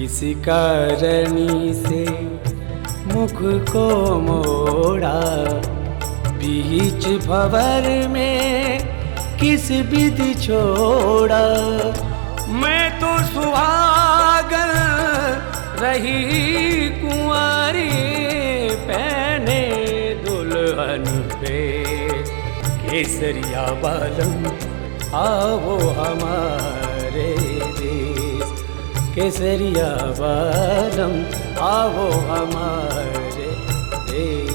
किसी कारणी से मुख को मोड़ा, बीच भंवर में किस विधि छोड़ा। मैं तो सुहागन रही कुंवारी, पहने दुल्हन पे केसरिया बालम आओ हमारे देश। केसरिया बालम आओ हमारे देश।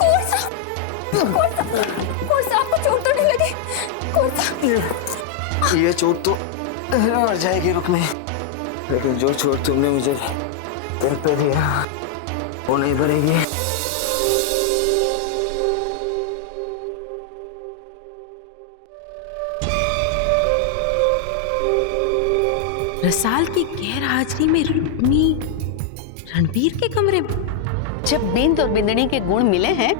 कोर्सा, आपको चोट तो नहीं लगी? कोर्सा, ये चोट तो मर जाएगी रुक्मी, लेकिन जो चोट तुमने मुझे दिल पे दिया वो नहीं भरेगी। रसाल की गैर हाजिरी में रुक्मी रणवीर के कमरे में। जब बिंद और बिंदनी के गुण मिले हैं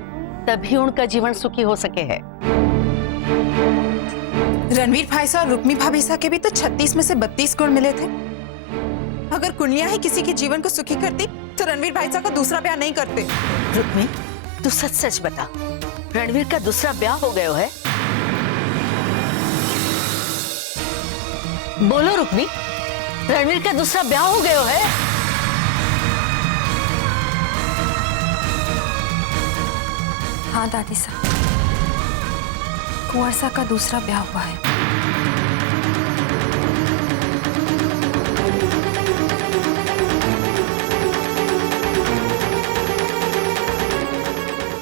तभी उनका जीवन सुखी हो सके है। रणवीर भाई साहब और रुक्मी भाभी साहब के भी तो 36 में से 32 गुण मिले थे। अगर कुंडलियां ही किसी के जीवन को सुखी करती तो रणवीर भाई साहब का दूसरा ब्याह नहीं करते। रुक्मी, तू सच सच बता, रणवीर का दूसरा ब्याह हो गया है? बोलो रुक्मी, रणवीर का दूसरा ब्याह हो गया है? हाँ दादी साहब, कुंवर साहब का दूसरा ब्याह हुआ है।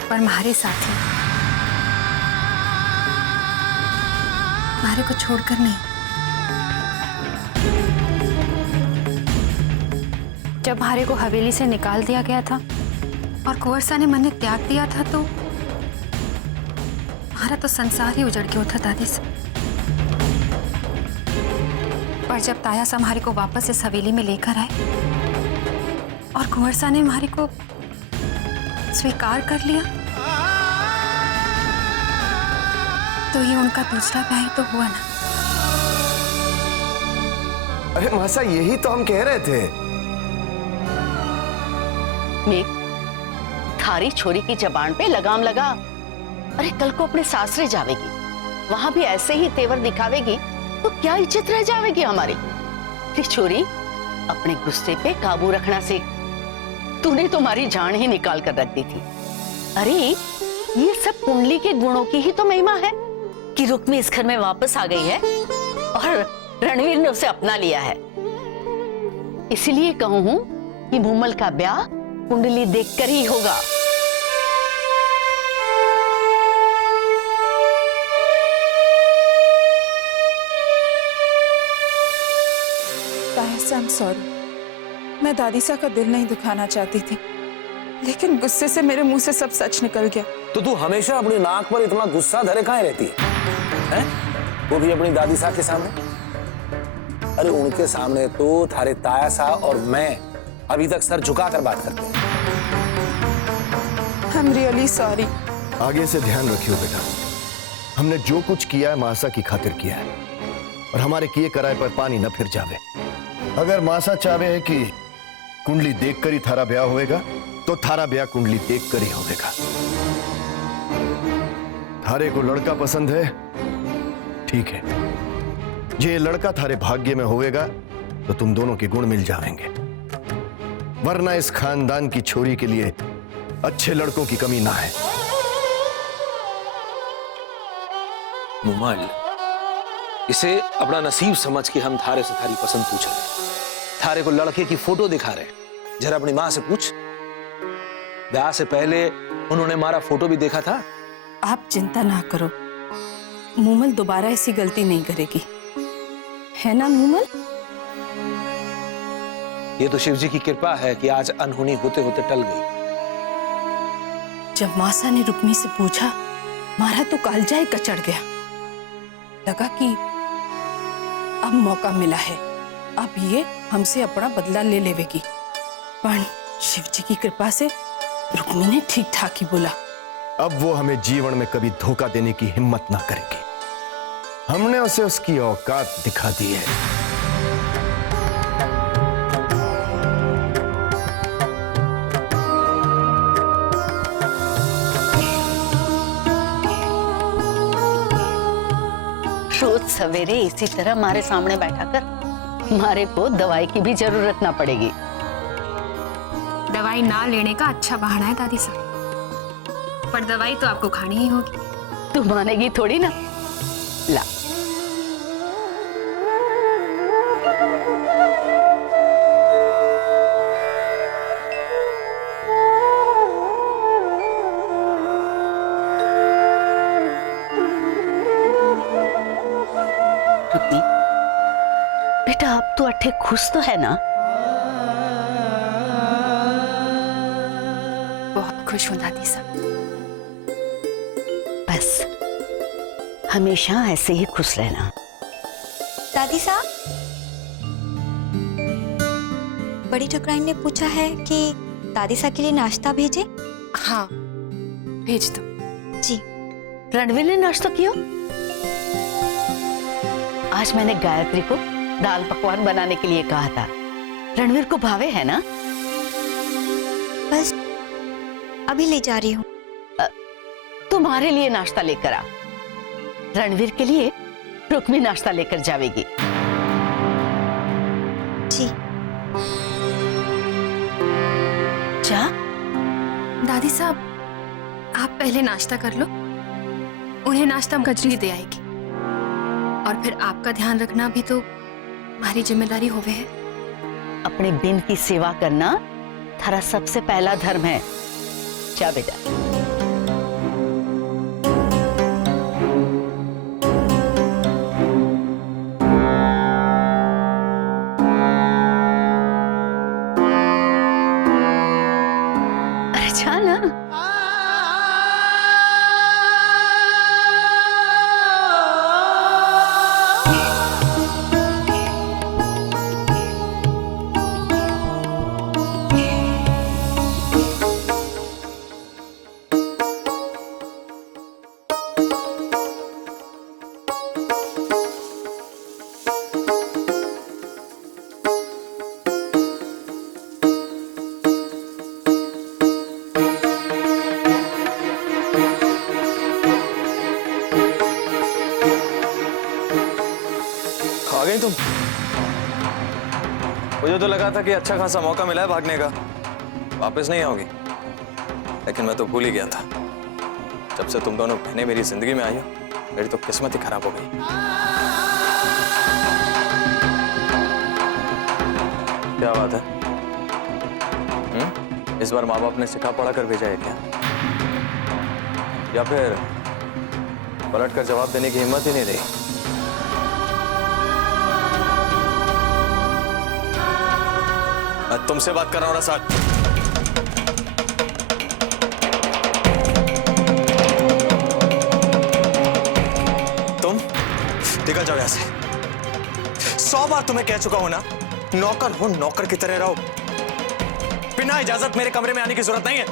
पर हमारे साथी हमारे को छोड़कर नहीं। जब हमारे को हवेली से निकाल दिया गया था और कुंवर साहब ने मन त्याग दिया था तो हमारा तो संसार ही उजड़ के उठा दादी से। पर जब ताया साहब हमारे को वापस इस हवेली में लेकर आए और कुंवर साहब ने हमारे को स्वीकार कर लिया तो ये उनका दूसरा ब्याह तो हुआ ना। अरे मासा, यही तो हम कह रहे थे। मेघ, थारी छोरी की जबान पे लगाम लगा। अरे कल को अपने सासरे जावेगी, वहां भी ऐसे ही तेवर दिखावेगी तो क्या इज्जत रह जाएगी हमारी। अरे छोरी, अपने गुस्से पे काबू रखना सीख। तूने तुम्हारी जान ही निकाल कर रख दी थी। अरे ये सब कुंडली के गुणों की ही तो महिमा है कि रुक्मी इस घर में वापस आ गई है और रणवीर ने उसे अपना लिया है। इसलिए कहूं हूं कि मूमल का ब्याह कुंडली देखकर ही होगा। ताया साहब सॉरी, मैं दादी साहब का दिल नहीं दुखाना चाहती थी, लेकिन गुस्से से मेरे मुंह से सब सच निकल गया। तो तू हमेशा अपनी नाक पर इतना गुस्सा धरे काहे रहती है? वो भी अपनी दादी साहब के सामने। अरे उनके सामने तो थारे ताया साहब और मैं अभी तक सर झुकाकर बात करते हैं। I'm really sorry। आगे से ध्यान रखियो बेटा, हमने जो कुछ किया है मासा की खातिर किया है और हमारे किए कराए पर पानी न फिर जावे। अगर मासा चाहे है कि कुंडली देखकर ही थारा ब्याह होएगा तो थारा ब्याह कुंडली देखकर ही होएगा। थारे को लड़का पसंद है, ठीक है, ये लड़का थारे भाग्य में होएगा तो तुम दोनों के गुण मिल जाएंगे, वरना इस खानदान की छोरी के लिए अच्छे लड़कों की कमी ना है। मुमल, इसे अपना नसीब समझ के हम थारे से थारी पसंद पूछ रहे हैं। थारे को लड़के की फोटो दिखा रहे हैं, जरा अपनी मां से पूछ, ब्याह से पहले उन्होंने हमारा फोटो भी देखा था। आप चिंता ना करो, मूमल दोबारा ऐसी गलती नहीं करेगी, है ना मूमल? ये तो शिव जी की कृपा है कि आज अनहोनी होते होते टल गई। जब मासा ने रुक्मी से पूछा, मारा तो कालजा ही कचड़ गया। लगा कि अब मौका मिला है, अब ये हमसे अपना बदला ले लेवेगी। पर शिव जी की कृपा से रुक्मी ने ठीक ठाक ही बोला। अब वो हमें जीवन में कभी धोखा देने की हिम्मत ना करेगी। हमने उसे उसकी औकात दिखा दी है। रोज सवेरे इसी तरह हमारे सामने बैठा कर हमारे को दवाई की भी जरूरत ना पड़ेगी। दवाई ना लेने का अच्छा बहाना है दादी साहब, पर दवाई तो आपको खानी ही होगी। तू मानेगी थोड़ी ना। ला रुक्मी, बेटा आप तो अट्ठे खुश तो है ना? बहुत खुश हूँ दादी साहब। बस हमेशा ऐसे ही खुश रहना। दादी साहब, बड़ी ठकुराइन ने पूछा है कि दादी साहब के लिए नाश्ता भेजे। हाँ भेज दो। जी। रणवीर ने नाश्ता किया? आज मैंने गायत्री को दाल पकवान बनाने के लिए कहा था। रणवीर को भावे है ना? बस अभी ले जा रही हूँ। तुम्हारे लिए नाश्ता लेकर आ। रणवीर के लिए रुक्मी नाश्ता लेकर जावेगी। जी। जा। दादी साहब आप पहले नाश्ता कर लो, उन्हें नाश्ता कजरी दे आएगी, और फिर आपका ध्यान रखना भी तो हमारी जिम्मेदारी होवे है। अपने बिन की सेवा करना थारा सबसे पहला धर्म है। जा बेटा। अरे जा ना। आ गई तुम? मुझे तो लगा था कि अच्छा खासा मौका मिला है भागने का, वापस नहीं आओगी, लेकिन मैं तो भूल ही गया था। जब से तुम दोनों बहनें मेरी जिंदगी में आई हो, मेरी तो किस्मत ही खराब हो गई। क्या बात है? इस बार माँ बाप ने सिखा पढ़ा कर भेजा है क्या? या फिर पलट कर जवाब देने की हिम्मत ही नहीं रही? मैं तुमसे बात कर रहा हूं रसाल। तुम निकल जाओ यहां से। 100 बार तुम्हें कह चुका हूं ना, नौकर हो नौकर की तरह रहो, बिना इजाजत मेरे कमरे में आने की जरूरत नहीं है।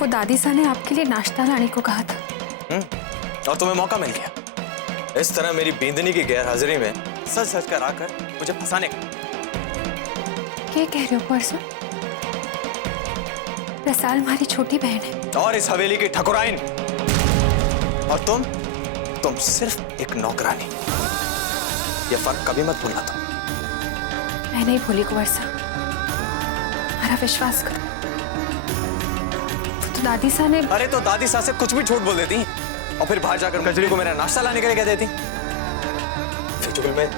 वो दादी साहब ने आपके लिए नाश्ता लाने को कहा था। और तुम्हें मौका मिल गया इस तरह मेरी बींदनी की गैर हाजिरी में सच सच कर आकर मुझे फंसाने का। क्या कह रहे हो परसों? रसाल हमारी छोटी बहन है और इस हवेली की ठकुराइन, और तुम सिर्फ एक नौकरानी। ये फर्क कभी मत भूलना तुम। मैं नहीं भूली कुंवर साहब, हमारा विश्वास करो। तो दादी साहब ने। अरे तो दादी साहब से कुछ भी झूठ बोल देती और फिर बाहर जाकर कजरी को मेरा नाश्ता लाने के लिए कह देती। फिजूल में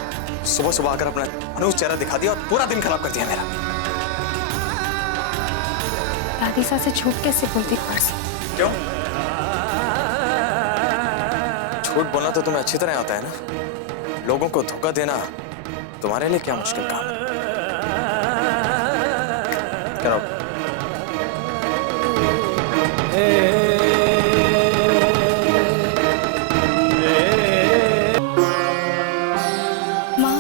सुबह सुबह आकर अपना मनोज चेहरा दिखा दिया और पूरा दिन खराब कर दिया मेरा। दादी साहब से झूठ कैसे बोलती कुंवर साहब? क्यों? झूठ बोलना तो तुम्हें अच्छी तरह आता है ना। लोगों को धोखा देना तुम्हारे लिए क्या मुश्किल काम है? करो। माँ,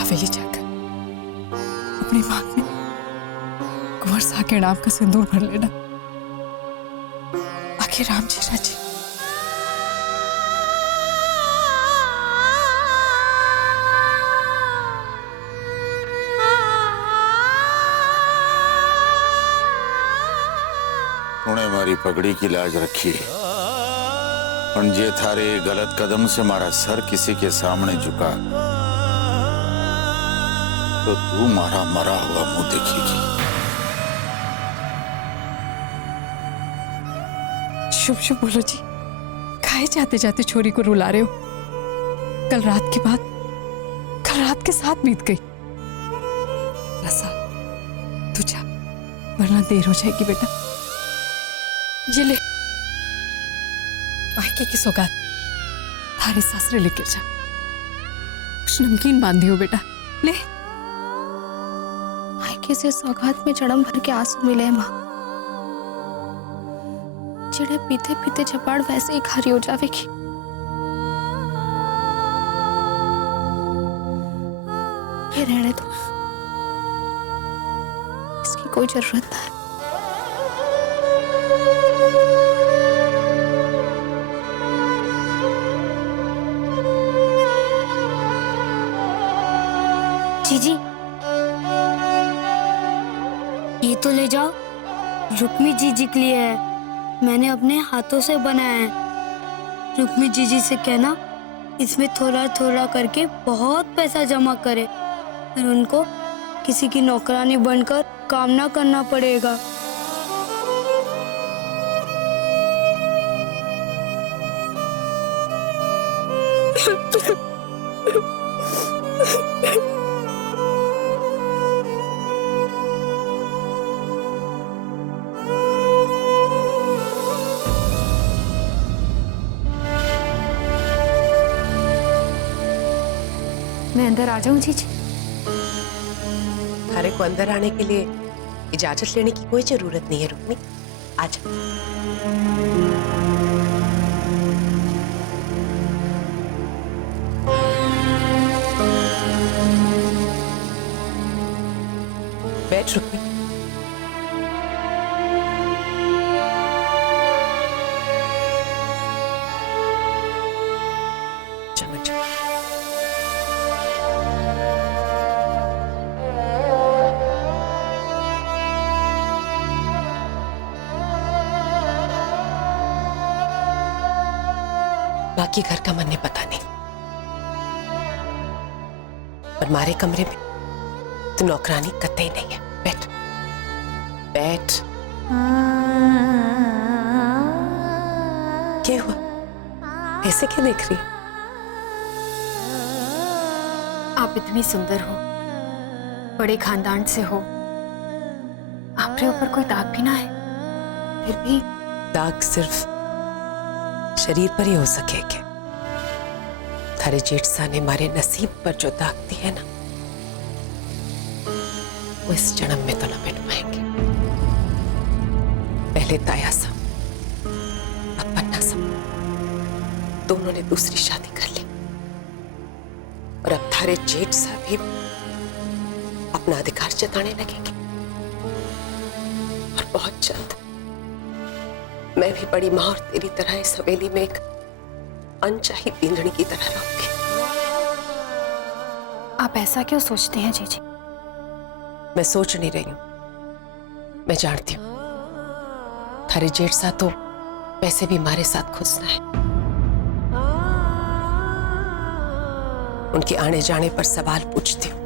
हवेली जाकर अपनी मांग में कुंवर साहब के नाम का सिंदूर भर लेना। हे राम जी राजी। तूने मारी पगड़ी की लाज रखी और जे थारे गलत कदम से मारा सर किसी के सामने झुका तो तू मारा मरा हुआ मुंह देखेगी। शुभ शुभ बोलो जी, खाए जाते जाते छोरी को रुला रहे हो। कल रात के बाद कल रात के साथ बीत गई। रसा तू जा, वरना देर हो जाएगी बेटा। ये ले मायके की सौगात, थारे सासरे लेकर जा। कुछ नमकीन बांधी हो बेटा, ले। मायके से सौगात में जड़म भर के आंसू मिले हैं माँ। चिड़े पीते पीते झपाड़ वैसे ही खारी हो जावेगी। ये रहने दो, इसकी कोई जरूरत नहीं। जीजी, ये तो ले जाओ, रुक्मी जीजी के लिए है। मैंने अपने हाथों से बनाया है। रुक्मी जीजी से कहना इसमें थोड़ा थोड़ा करके बहुत पैसा जमा करे, फिर उनको किसी की नौकरानी बनकर काम ना करना पड़ेगा। मैं अंदर आ जाऊं जीजी? थारे को अंदर आने के लिए इजाजत लेने की कोई जरूरत नहीं है रुक्मी, आजा। बैठ रुक्मी। चलो चलो। बाकी घर का मन ने पता नहीं, पर हमारे कमरे में तो नौकरानी कतई नहीं है। बैठ बैठ। क्या हुआ, ऐसे क्या देख रही है? आप इतनी सुंदर हो, बड़े खानदान से हो, आपके ऊपर कोई दाग भी ना है, फिर भी। दाग सिर्फ शरीर पर ही हो सके क्या? थारे जेठ सा ने हमारे नसीब पर जो दाग दी है ना, वो इस जन्म में तो न मिट पाएंगे। पहले ताया सा, अब पन्ना सा, दोनों ने दूसरी शादी कर ली, और अब थारे जेठ सा भी अपना अधिकार जताने लगेंगे। और बहुत जल्द मैं भी बड़ी माँ और तेरी तरह इस हवेली में एक अनचाही बींदड़ी की तरह रहूंगी। आप ऐसा क्यों सोचते हैं जीजी? मैं सोच नहीं रही हूं, मैं जानती हूं। थारे जेठ सा तो वैसे भी हमारे साथ खुश ना है। उनके आने जाने पर सवाल पूछती हूँ,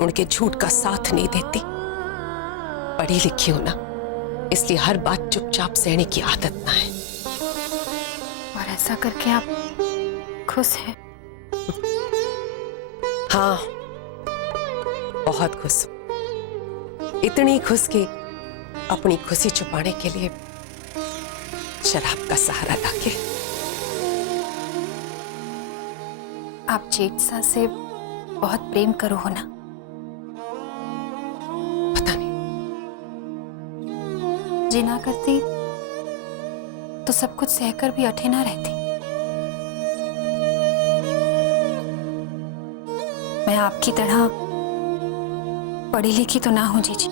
उनके झूठ का साथ नहीं देती। पढ़ी लिखी हूं ना, इसलिए हर बात चुपचाप सहने की आदत ना है। और ऐसा करके आप खुश हैं? हाँ, बहुत खुश हूं। इतनी खुश कि अपनी खुशी छुपाने के लिए शराब का सहारा लाके। आप जेठ सा से बहुत प्रेम करो हो ना? पता नहीं। जी ना करती तो सब कुछ सहकर भी अठे ना रहती। मैं आपकी तरह पढ़ी लिखी तो ना हूं जीजी,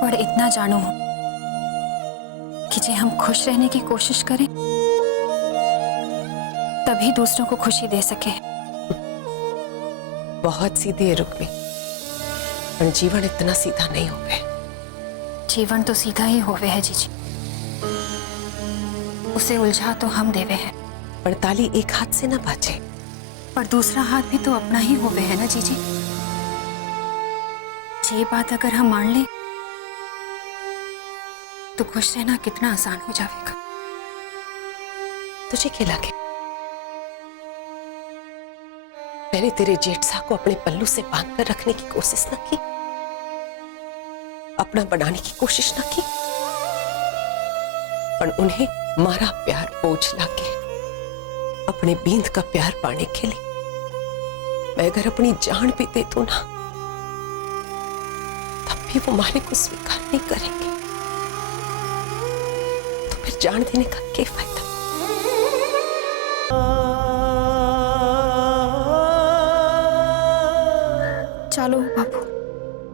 पर इतना जानू हूं कि जे हम खुश रहने की कोशिश करें तभी दूसरों को खुशी दे सके। बहुत सीधी है रुक्मी, पर जीवन इतना सीधा नहीं हो गए। जीवन तो सीधा ही होवे है जीजी, उसे उलझा तो हम देवे हैं। पर ताली एक हाथ से ना बाजे। पर दूसरा हाथ भी तो अपना ही होवे है ना जीजी। ये बात अगर हम मान लें तो खुश रहना कितना आसान हो जाएगा। तुझे क्या लगे मैंने तेरे जेठ साहब को अपने पल्लू से बांध कर रखने की कोशिश न की, अपना बनाने की कोशिश न की, पर उन्हें मारा प्यार बोझ लाके अपने बींद का प्यार पाने के लिए मैं अगर अपनी जान भी दे दूं ना तब भी वो मारे को स्वीकार नहीं करेंगे। तो फिर जान देने का क्या फायदा? चलो बापू।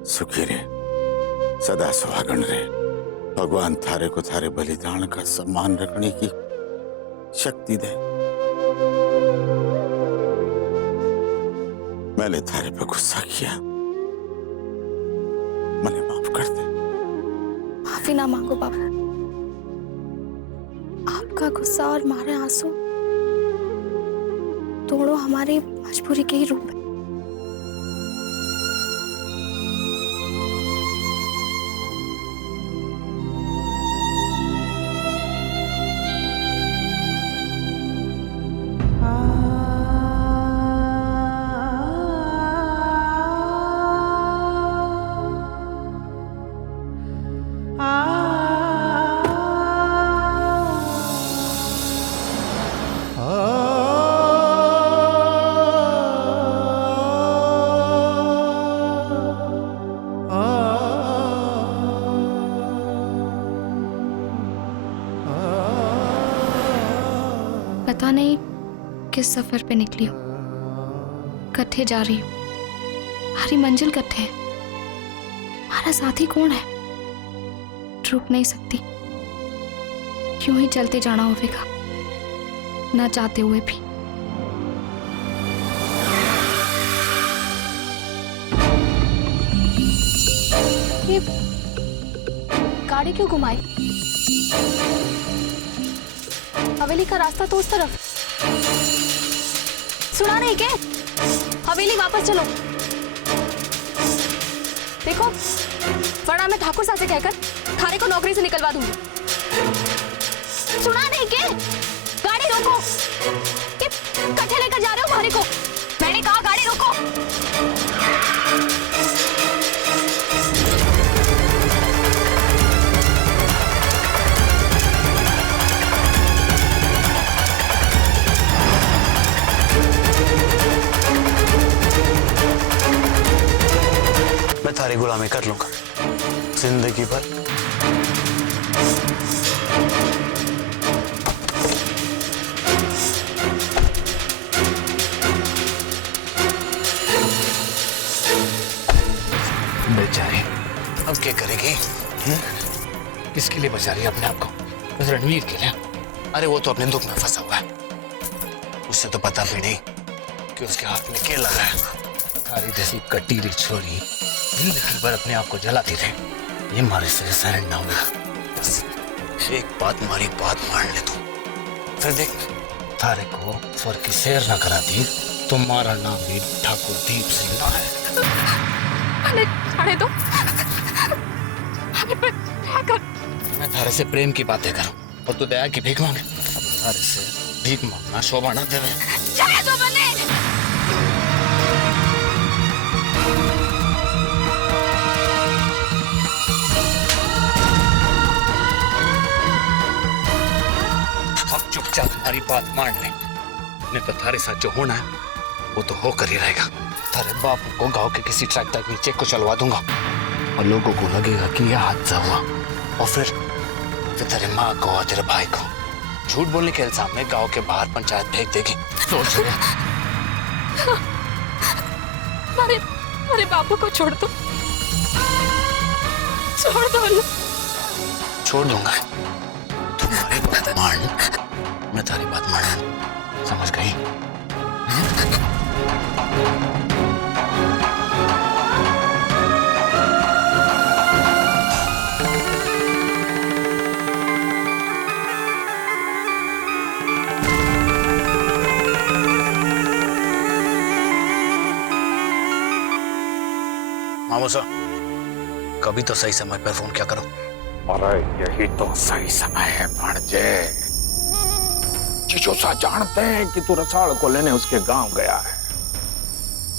सुखी रे, सदा सुहागण रे। भगवान थारे को थारे बलिदान का सम्मान रखने की शक्ति दे। मैंने थारे पे गुस्सा किया, मुझे माफ कर दे। माफी ना मांगो बाबू, आपका गुस्सा और हमारे आंसू दोनों हमारी मजबूरी के ही रूप है। पता नहीं किस सफर पे निकली हो, कट्ठे जा रही हूँ, हमारी मंजिल कट्ठे है। हमारा साथी कौन है? रुक नहीं सकती, क्यों ही चलते जाना होगा ना चाहते हुए भी। ये गाड़ी क्यों घुमाई? हवेली का रास्ता तो उस तरफ। सुना नहीं क्या? हवेली वापस चलो। देखो, वरना मैं ठाकुर साहब से कहकर थारे को नौकरी से निकलवा दूंगी। सुना नहीं क्या? गाड़ी रोको। कट्ठे लेकर जा रहे हो थारे को? मैंने कहा गाड़ी रोको। मैं थारी गुलामी कर लूंगा जिंदगी भर। बेचारी अब क्या करेगी? किसके लिए बचा रही है अपने आप को? बस रणवीर के लिए। अरे वो तो अपने दुख में फंसा हुआ है, उससे तो पता भी नहीं कि उसके हाथ में क्या लगा है। थारी जैसी कटीली छोरी जिंदगी भर अपने आप को जलाती रहे, ये मारे से सहन ना हुआ। बस एक बात मारी बात मान ले तू, फिर देख थारे को स्वर्ग की सैर ना कराती तुम्हारा नाम भी ठाकुर दीप सिंह ना है। अरे तो मैं थारे से प्रेम की बातें करूं और तू दया की भीख मांगे। थारे से भीख मांगना शोभा ना देवे। अब चुपचाप हमारी बात मान ले, नहीं तो थारे साथ जो होना है वो तो होकर ही रहेगा। थारे बापू को गांव के किसी ट्रैक तक नीचे को चलवा दूंगा और लोगों को लगेगा कि यह हादसा हुआ, और फिर तेरे माँ को और तेरे भाई को झूठ बोलने के इल्जाम में गांव के बाहर पंचायत भेज देगी। सोच ले। अरे बापू को छोड़ दो, छोड़ दो। छोड़ दूंगा, मान, मैं तारी बात मान, समझ गई? मामूसा, कभी तो सही समय पर फोन क्या करो। अरे यही तो सही समय है भाणजे। चिचोसा जानते हैं कि तू रसाल को लेने उसके गांव गया है।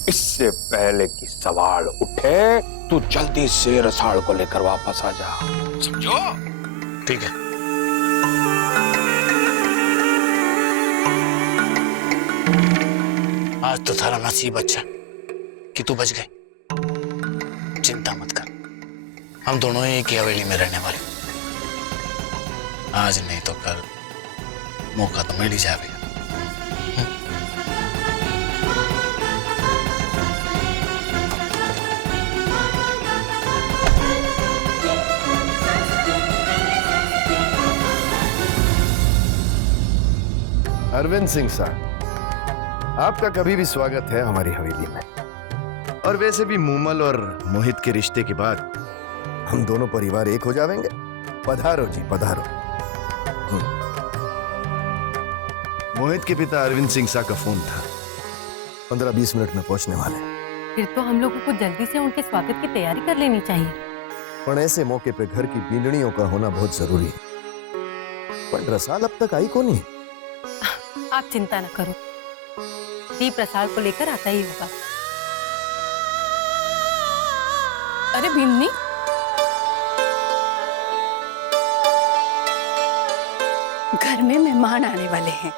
इससे पहले कि सवाल उठे तू जल्दी से रसाल को लेकर वापस आ जा, समझो? ठीक है। आज तो थारा नसीब अच्छा कि तू बच गई। चिंता मत कर, हम दोनों एक ही हवेली में रहने वाले। आज नहीं तो कल मौका तो मिल ही जाएगा। अरविंद सिंह साहब, आपका कभी भी स्वागत है हमारी हवेली में। और वैसे भी मूमल और मोहित के रिश्ते के बाद हम दोनों परिवार एक हो जाएंगे। पधारो जी, पधारो। मोहित के पिता अरविंद सिंह साहब का फोन था, 15-20 मिनट में पहुंचने वाले। फिर तो हम लोगों को जल्दी से उनके स्वागत की तैयारी कर लेनी चाहिए। पर ऐसे मौके पे घर की बींदड़ियों का होना बहुत जरूरी है। पर रसाल अब तक आई कौन नहीं? आप चिंता न करो, दीप रसाल को लेकर आता ही होगा। अरे बिन्नी, घर में मेहमान आने वाले हैं,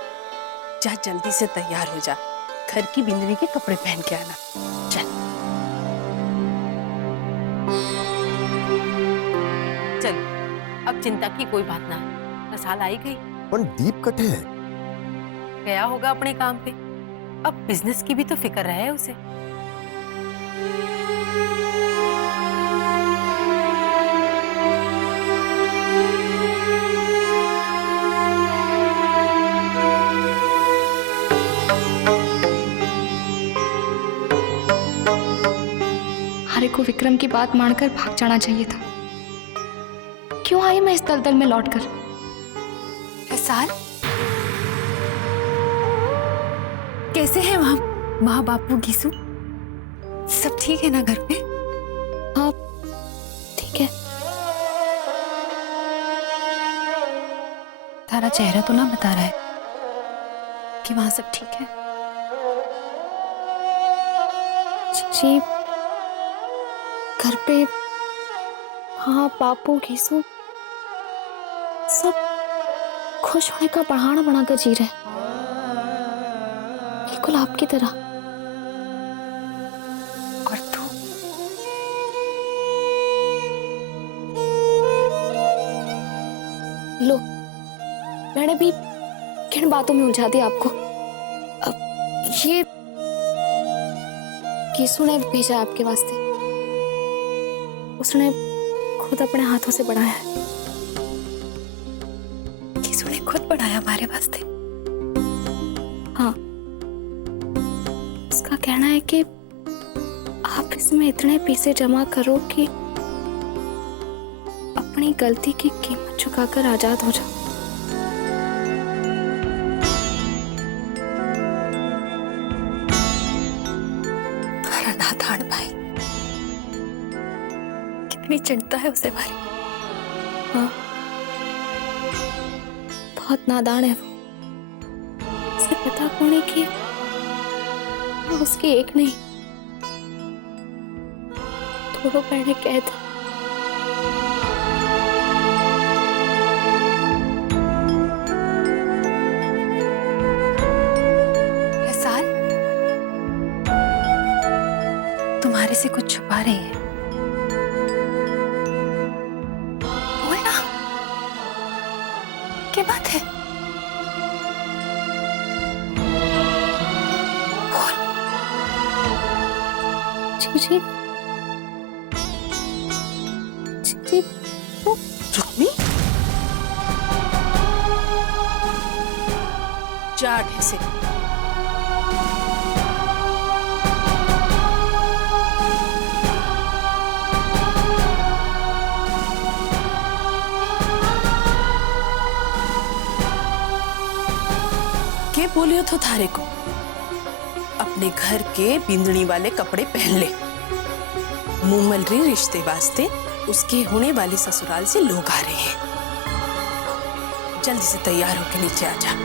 जा जल्दी से तैयार हो जा। घर की बिंदनी के कपड़े पहन के आना। चल चल, अब चिंता की कोई बात ना है। रसाल आई गई। पर दीप कटे है, गया होगा अपने काम पे। अब बिजनेस की भी तो फिक्र है उसे। हारे को विक्रम की बात मानकर भाग जाना चाहिए था। क्यों आई मैं इस दलदल में लौटकर? रसाल, कैसे हैं वहाँ माँ बापू गीसू? सब ठीक है ना घर पे? हाँ ठीक है। तारा चेहरा तो ना बता रहा है कि वहाँ सब ठीक है। जी घर पे हाँ बापू गीसू सब खुश होने का बहाना बनाकर जी रहे, बिल्कुल आपकी तरह। और तू? लो, मैंने भी किन बातों में उलझा दिया आपको। अब ये गीसू ने भेजा आपके वास्ते, उसने खुद अपने हाथों से बनाया है। गीसू ने खुद बनाया हमारे वास्ते? हाँ, उसका कहना है कि आप इसमें इतने पैसे जमा करो कि अपनी गलती की कीमत चुकाकर आजाद हो जाओ। नादान भाई, कितनी चिंता है उसे हमारी। हाँ, बहुत नादान है वो। उसे पता कौन है कि वो उसकी एक नहीं दोनों बहनें कैद हैं। रसाल, तुम्हारे से कुछ छुपा रही है। बोलना, क्या बात है? बोल। जी रुक्मी, काठे से। के बोलियो तो थारे को अपने घर के बिंदनी वाले कपड़े पहन ले। मुमलरी रिश्ते वास्ते उसके होने वाले ससुराल से लोग आ रहे हैं। जल्दी से तैयार होकर नीचे आ जा।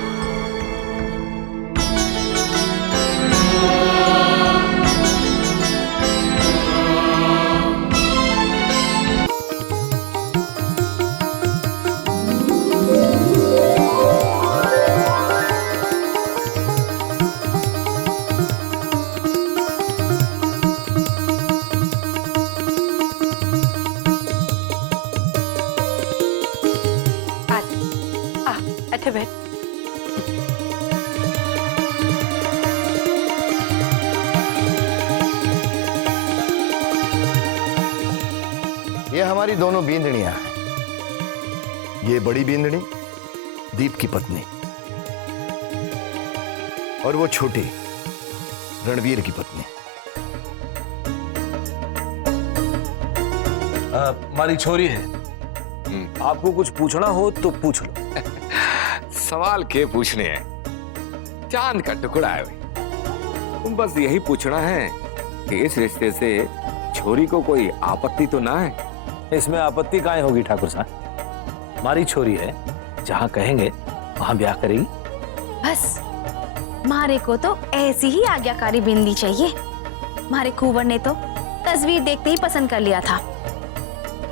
अच्छा बैठ। ये हमारी दोनों बींदड़ियां हैं। ये बड़ी बींदड़ी दीप की पत्नी और वो छोटी रणवीर की पत्नी। हमारी छोरी है। आपको कुछ पूछना हो तो पूछ लो। सवाल के पूछने हैं, चांद का टुकड़ा है भाई। बस यही पूछना है कि इस रिश्ते से छोरी को कोई आपत्ति तो ना है। इसमें आपत्ति काहे होगी ठाकुर साहब? हमारी छोरी है, जहां कहेंगे वहां ब्याह करेगी। बस मारे को तो ऐसी ही आज्ञाकारी बिंदी चाहिए। मारे कुंवर ने तो तस्वीर देखते ही पसंद कर लिया था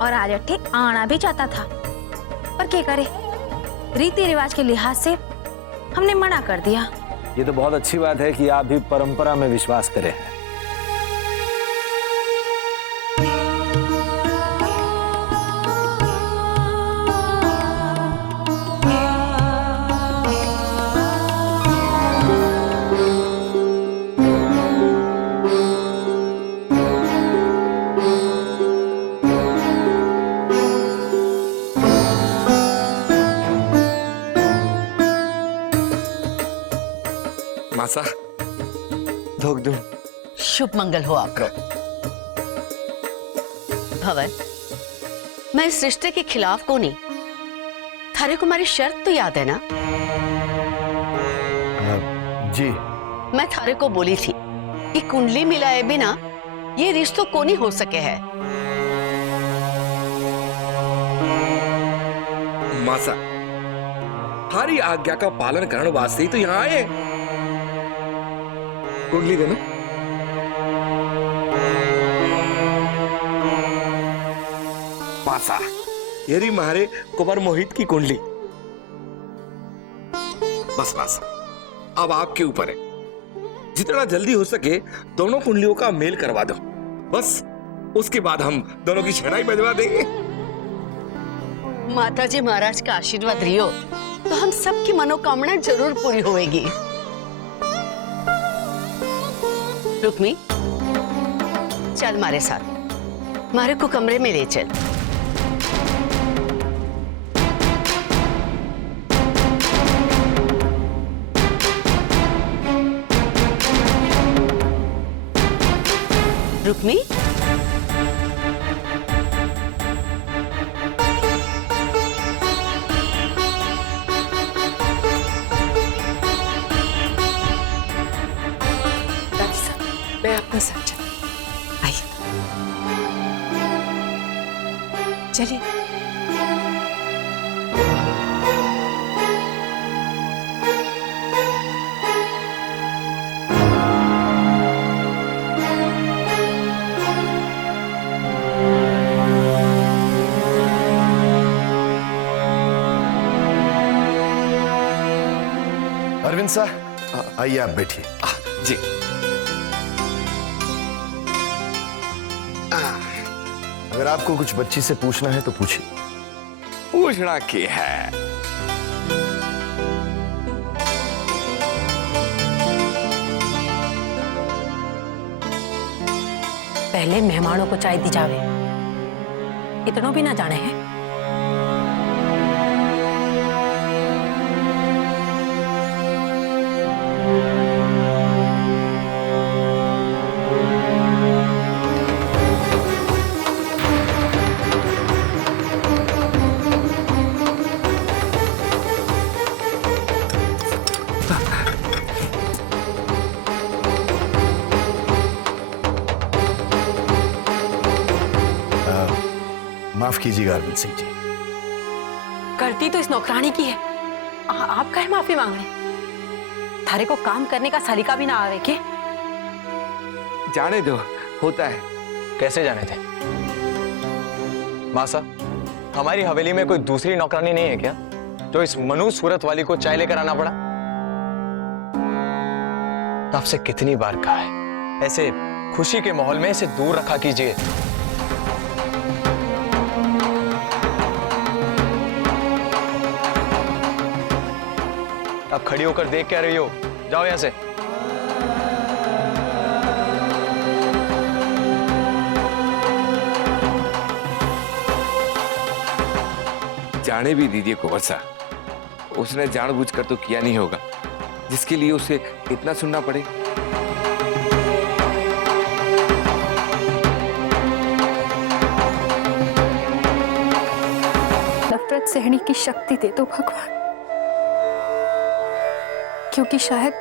और आज अट्ठे आना भी चाहता था, पर क्या करे, रीति रिवाज के लिहाज से हमने मना कर दिया। ये तो बहुत अच्छी बात है कि आप भी परंपरा में विश्वास करें हैं। मासा धोक दूं। शुभ मंगल हो आपको। भवन, मैं इस रिश्ते के खिलाफ को नहीं। थारे को हमारी शर्त तो याद है ना? जी। मैं थारे को बोली थी कि कुंडली मिलाए बिना ये रिश्तों को नहीं हो सके है। मासा, हमारी आज्ञा का पालन करने वास्ते ही तो यहाँ आए। कुंडली देना। मासा, ये रही मारे कुंवर मोहित की कुंडली। बस मासा, अब आपके ऊपर है। जितना जल्दी हो सके दोनों कुंडलियों का मेल करवा दो। बस उसके बाद हम दोनों की शहनाई बजवा देंगे। माता जी महाराज का आशीर्वाद रियो तो हम सबकी मनोकामना जरूर पूरी होएगी। रुक्मी, चल मारे साथ, मारे को कमरे में ले चल। रुक्मी, मैं आपका साथ आइए, चलिए। अरविंद साहब, आइए आप बैठिए। जी। अगर आपको कुछ बच्ची से पूछना है तो पूछिए। पूछना क्या है? पहले मेहमानों को चाय दी जावे, इतनों भी ना जाने हैं। माफ कीजिएगा अरविंद सिंह जी। गलती तो इस नौकरानी की है। आप काहे माफी मांग रहे? थारे को काम करने का सलीका भी ना आवे के? जाने दो, होता है। कैसे जाने थे? मासा, हमारी हवेली में कोई दूसरी नौकरानी नहीं है क्या जो इस मनु सूरत वाली को चाय लेकर आना पड़ा? आपसे कितनी बार कहा है, ऐसे खुशी के माहौल में इसे दूर रखा कीजिए। अब खड़ी होकर देख क्या रही हो? जाओ यहां से। जाने भी दीजिए कुंवर सा, उसने जानबूझकर तो किया नहीं होगा जिसके लिए उसे इतना सुनना पड़े। नफरत सहने की शक्ति दे दो भगवान, क्योंकि शायद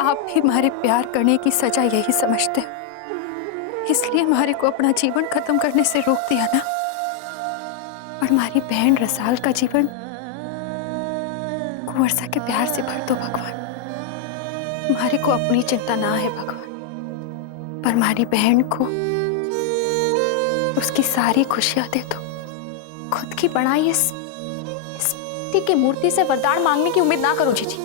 आप भी हमारे प्यार करने की सजा यही समझते हैं, इसलिए हमारे को अपना जीवन खत्म करने से रोक दिया ना। और हमारी बहन रसाल का जीवन कुंवर सा के प्यार से भर दो भगवान। हमारे को अपनी चिंता ना है भगवान, पर हमारी बहन को उसकी सारी खुशियां दे दो। खुद की बनाई इस मिट्टी की मूर्ति से वरदान मांगने की उम्मीद ना करो जीजी।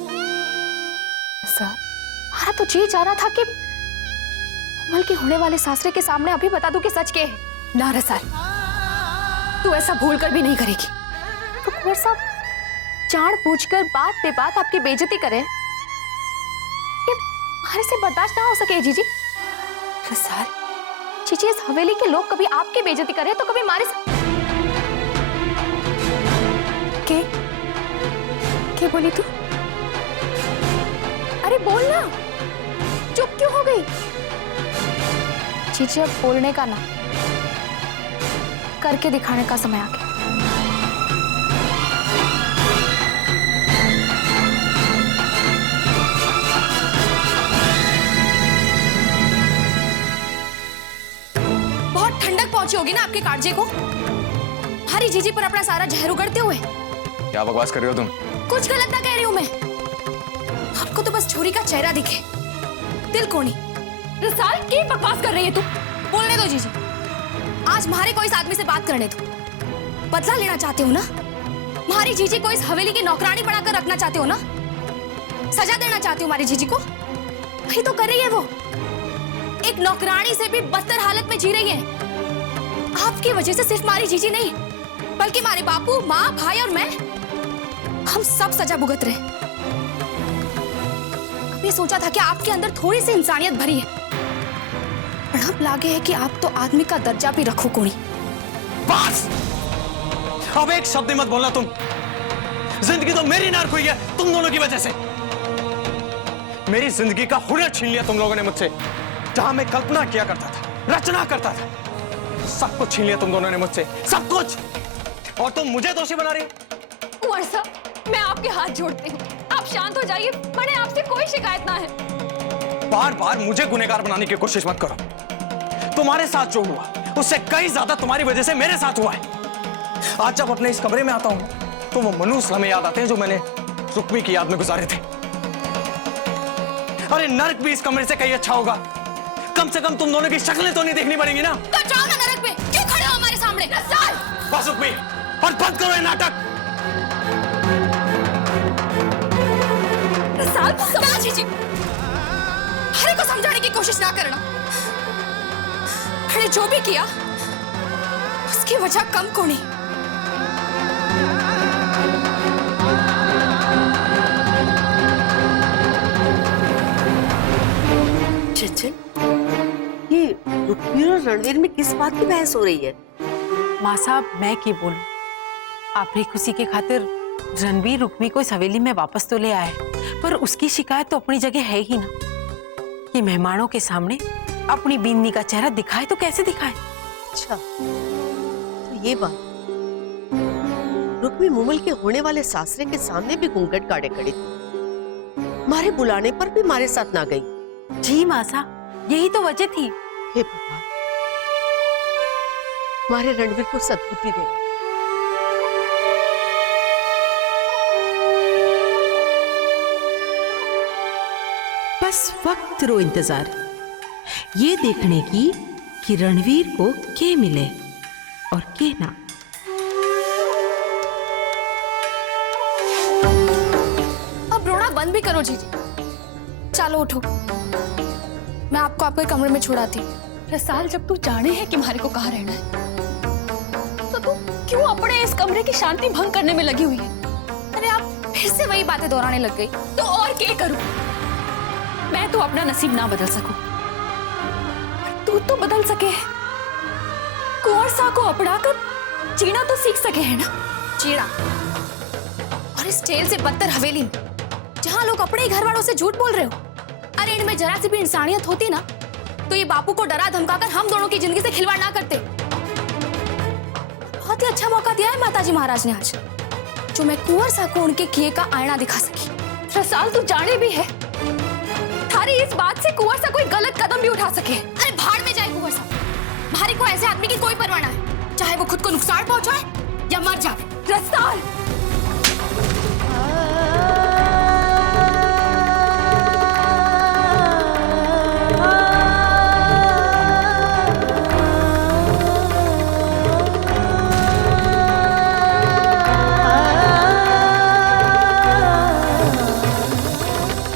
हमारा तो जी चाह रहा था कि कोमल के होने वाले सासरे के सामने अभी बता दूं कि सच क्या है। ना रसाल, तू ऐसा भूल कर भी नहीं करेगी। तो कुंवर साहब जानबूझकर बात पे बात आपकी बेइज्जती करे, ये हमारे से बर्दाश्त ना हो सके जीजी। रसाल, जीजी इस हवेली के लोग कभी आपकी बेइज्जती करे तो कभी हमारे क्या बोली तू? अरे बोल ना, चुप क्यों हो गई? जीजी अब बोलने का ना, करके दिखाने का समय आ गया। बहुत ठंडक पहुंची होगी ना आपके काटजे को, हरी जीजी पर अपना सारा जहर उगड़ते हुए। क्या बकवास कर रही हो तुम? कुछ गलत ना कह रही हूं मैं। आपको तो बस छोरी का चेहरा दिखे, दिल को नहीं। रसाल, क्या बकवास कर रही है तू? बोलने दो जीजी, आज मारे को इस आदमी से बात करने दो। बदला लेना चाहते हो ना? मारी जीजी को इस हवेली की नौकरानी बनाकर रखना चाहते हो ना? सजा देना चाहते हो मारी जीजी को? वही तो कर रही है वो। एक नौकरानी से भी बदतर हालत में जी रही है। आपकी वजह से सिर्फ मारी जीजी नहीं, बल्कि हमारे बापू, माँ, भाई और मैं, हम सब सजा भुगत रहे। अब ये सोचा था कि आपके अंदर थोड़ी सी इंसानियत भरी है, और अब लागे है कि आप तो आदमी का दर्जा भी रखो कोनी। बस! अब एक शब्द मत बोलना तुम। जिंदगी तो मेरी नार हुई है तुम दोनों की वजह से। मेरी जिंदगी का हुनर छीन लिया तुम लोगों ने मुझसे। जहां मैं कल्पना किया करता था, रचना करता था, सब कुछ छीन लिया तुम दोनों ने मुझसे, सब कुछ। और तुम मुझे दोषी बना रही हो। कुंवर साहब, मैं आपके हाथ जोड़ती हूँ, आप शांत हो जाइए। मैंने आपसे कोई शिकायत ना है। बार बार मुझे गुनहगार बनाने की कोशिश मत करो। तुम्हारे साथ जो हुआ उससे कई ज्यादा तुम्हारी वजह से मेरे साथ हुआ है। आज जब अपने इस कमरे में आता हूं तो वो मनुष्य हमें याद आते हैं जो मैंने रुक्मी की याद में गुजारे थे। अरे नरक भी इस कमरे से कहीं अच्छा होगा। कम से कम तुम दोनों की शक्लें तो नहीं देखनी पड़ेंगी ना। तो जाओ ना नरक में, क्यों खड़े हो हमारे सामने? रसाल! बस रुक्मी, और बंद करो ये नाटक। रसाल, समझा जीजी, हरे को समझाने की कोशिश ना करना। हरे जो भी किया उसकी वजह कम को नहीं। चंचल, ये रुक्मी और रणवीर में किस बात की बहस हो रही है? माँ साहब, मैं क्या बोलूं? आपकी खुशी के खातिर रणवीर रुक्मी को इस हवेली में वापस तो ले आया है, पर उसकी शिकायत तो अपनी जगह है ही ना। कि मेहमानों के सामने अपनी बींदी का चेहरा दिखाए तो कैसे दिखाए? अच्छा, तो ये बात। रुक्मी मुमल के होने वाले सासरे के सामने भी घूंघट काढ़े खड़ी थी। मारे बुलाने पर भी हमारे साथ ना गई। जी मासा, यही तो वजह थी। हे भगवान, हमारे रणवीर को सद्बुद्धि दे। बस वक्त रो इंतजार ये देखने की कि रणवीर को के मिले और के ना। अब रोना बंद भी करो जीजी। चलो उठो, मैं आपको आपके कमरे में छुड़ाती हूँ। रसाल, जब तू जाने है कि हमारे को कहाँ रहना है तो तू क्यों अपने इस कमरे की शांति भंग करने में लगी हुई है? अरे आप फिर से वही बातें दोहराने लग गई। तो और क्या करूं? मैं तो अपना नसीब ना बदल सकूं, तू तो बदल सके है। कुंवर सा को अपना कर जीना तो सीख सके है ना। जीना, और इस जेल से बदतर हवेली में जहां लोग अपने ही घर वालों से झूठ बोल रहे हो। अरे इनमें जरा सी भी इंसानियत होती ना तो ये बापू को डरा धमकाकर हम दोनों की जिंदगी से खिलवाड़ ना करते। बहुत ही अच्छा मौका दिया है माताजी महाराज ने आज, जो मैं कुंवर सा को उनके किए का आईना दिखा सकी। रसाल, तू जाने भी है थारी इस बात से कुंवर सा कोई गलत कदम भी उठा सके। अरे भाड़ में जाए कुंवर सा, भारी को ऐसे आदमी की कोई परवाह ना है, चाहे वो खुद को नुकसान पहुंचाए या मर जाए। रसाल,